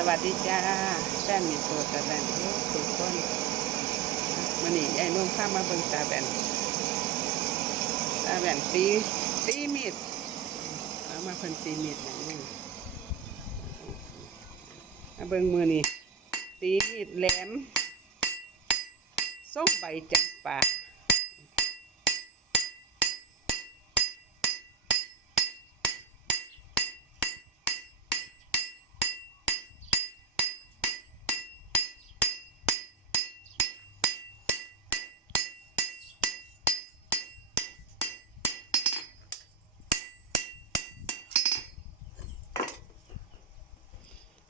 สวัสดีจ้าแป้นมีตัวตาแบนทุกคนมันนี่ไอ้นุ่งข้ามมาเบิ่งตาแบนตาแบนตีตีมีดเอามาเพิ่นตีมีดอย่งนี้มาเบิ่งมือนี่ตีมีดแหลมส้มใบจำปา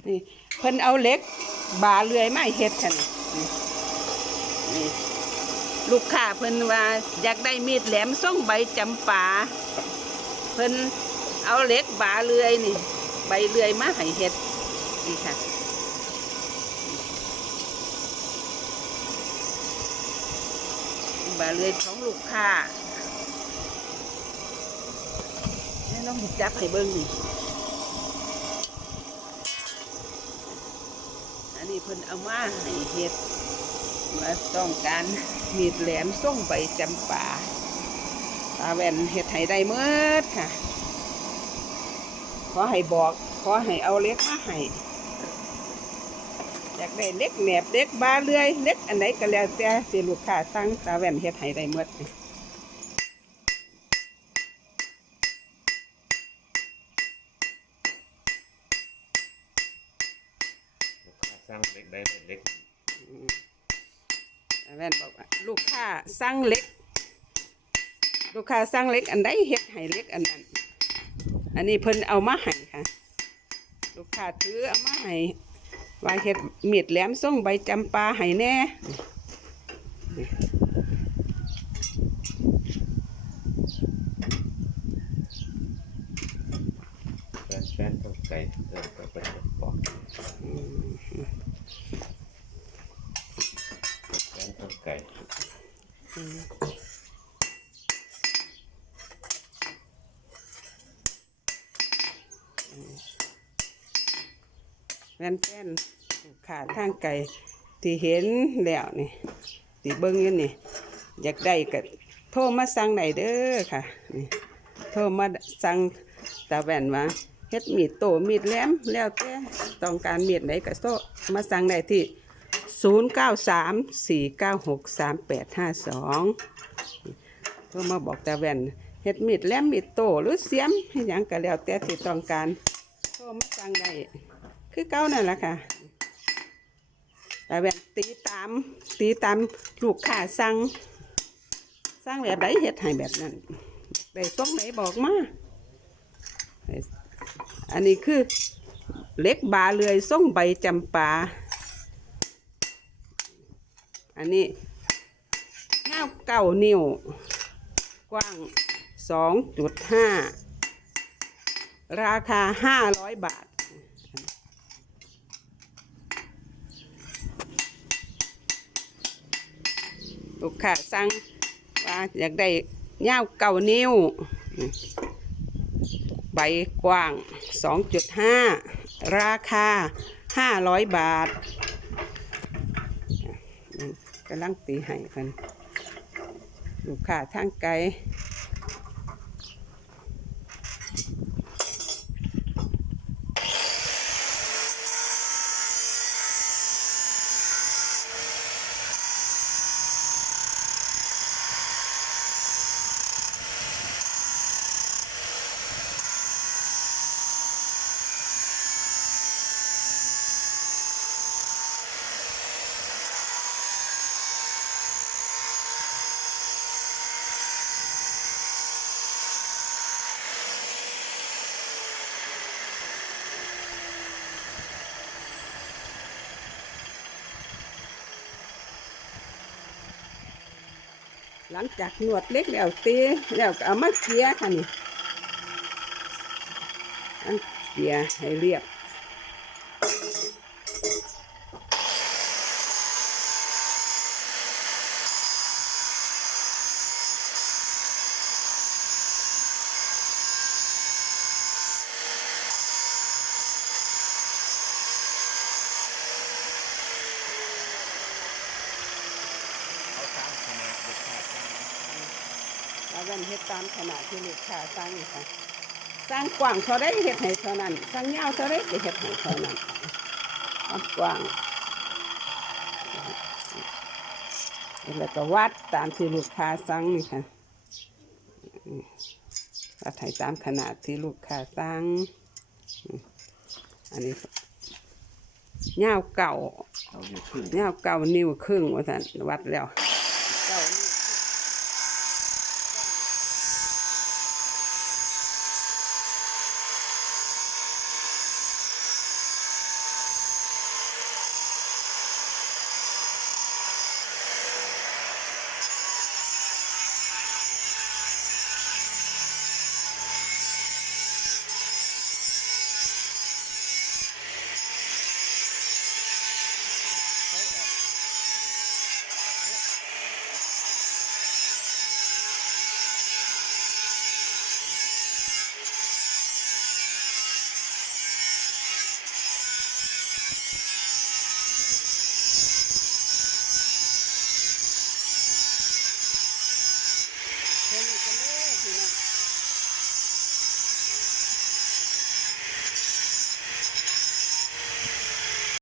นี่เพิ่นเอาเล็ก บาเลื่อยไม้เฮ็ดกันนี่นลูกค้าเพิ่นว่าอยากได้มีดแหลมส่งใบจำปาเพิ่นเอาเล็กบาเลื่อยนี่ ใบเลื่อยมาให้เฮ็ดนี่ค่ะบาเลื่อยของลูกค้าแม่น้องจับให้เบิ่งนี่ อันนี้เพิ่นเอามาให้เฮ็ดมาต้องการมีดแหลมส่งไปจำป่าตาแว่นเฮ็ดให้ได้เมื่อค่ะ ขอให้บอก ขอให้เอาเล็กมาให้อยากได้เล็กแหนบเล็กบาเลื่อยเล็กอันไหนก็แล้วแต่สิลูกค้าสั่งตาแว่นเฮ็ดให้ได้เมื่อ สร้างเล็กได้เล็กตาแว่นบอกว่าลูกค้าสร้างเล็ก ลูกค้าสร้างเล็กอันใดเฮ็ดให้เล็กอันนั้น อันนี้เพิ่นเอามาให้ค่ะ ลูกค้าถือเอามาให้ว่าเฮ็ดมีดแหลมส่งใบจำปาให้แน่ แฟนแฟนต้องไก่เดินก็เป็นปอกแฟนต้องไก่แฟนแฟนลูกค้าทางไกลที่เห็นแล้วนี่ที่เบิ่งอยู่นี่ อยากได้ก็โทรมาสั่งได้เด้อค่ะนี่โทรมาสั่งตาแว่นว่า เฮ็ดมีดโตมีดแหลมแล้วแต่ต้องการมีดไหนก็โทรมาสั่งได้ที่ 0 9 3 4 9 6 3 8 5 2โทรมาบอกตาแว่นเฮ็ดมีดแหลมมีดโตหรือเสียมให้หยังก็แล้วแต่ที่ต้องการโทรมาสั่งได้คือเก้านั่นแหละค่ะแต่แบบตีตามตีตามลูกค้าสั่งสั่งแบบไหนเฮ็ดให้แบบนั้นได้ส่งไหนบอกมา อันนี้คือเล็กบาเลื่อยส่งใบจำปา อันนี้เงาเก้านิ้ว กว้างสองจุดห้าราคาห้าร้อยบาท ลูกค้าสั่งว่าอยากได้ยาวเก่านิ้ว ใบกว้าง 2.5 ราคา 500 บาทกำลังตีให้กันลูกค้าทางไกล หลังจากนวดเล็กแล้วตีแล้วก็เอามาเกลี่ยค่ะนี่อันเกลี่ยให้เรียบ นเฮ็ดตามขนาดที่ลูกค้าสั่งค่ะสร้งกว้างเท่าได้เฮ็ดให้เท่านั้นสร้งยาวเท่าได้ก็เฮ็ดให้เท่านั้นความกว้างแล้วก็วัดตามที่ลูกค้าสั่งนี่ค่ะวัดให้ตามขนาดที่ลูกค้าสั่งอันนี้ยาวเก่าเอาอยู่ขึ้นยาวเก่านิ้วครึ่งว่าสันวัดแล้ว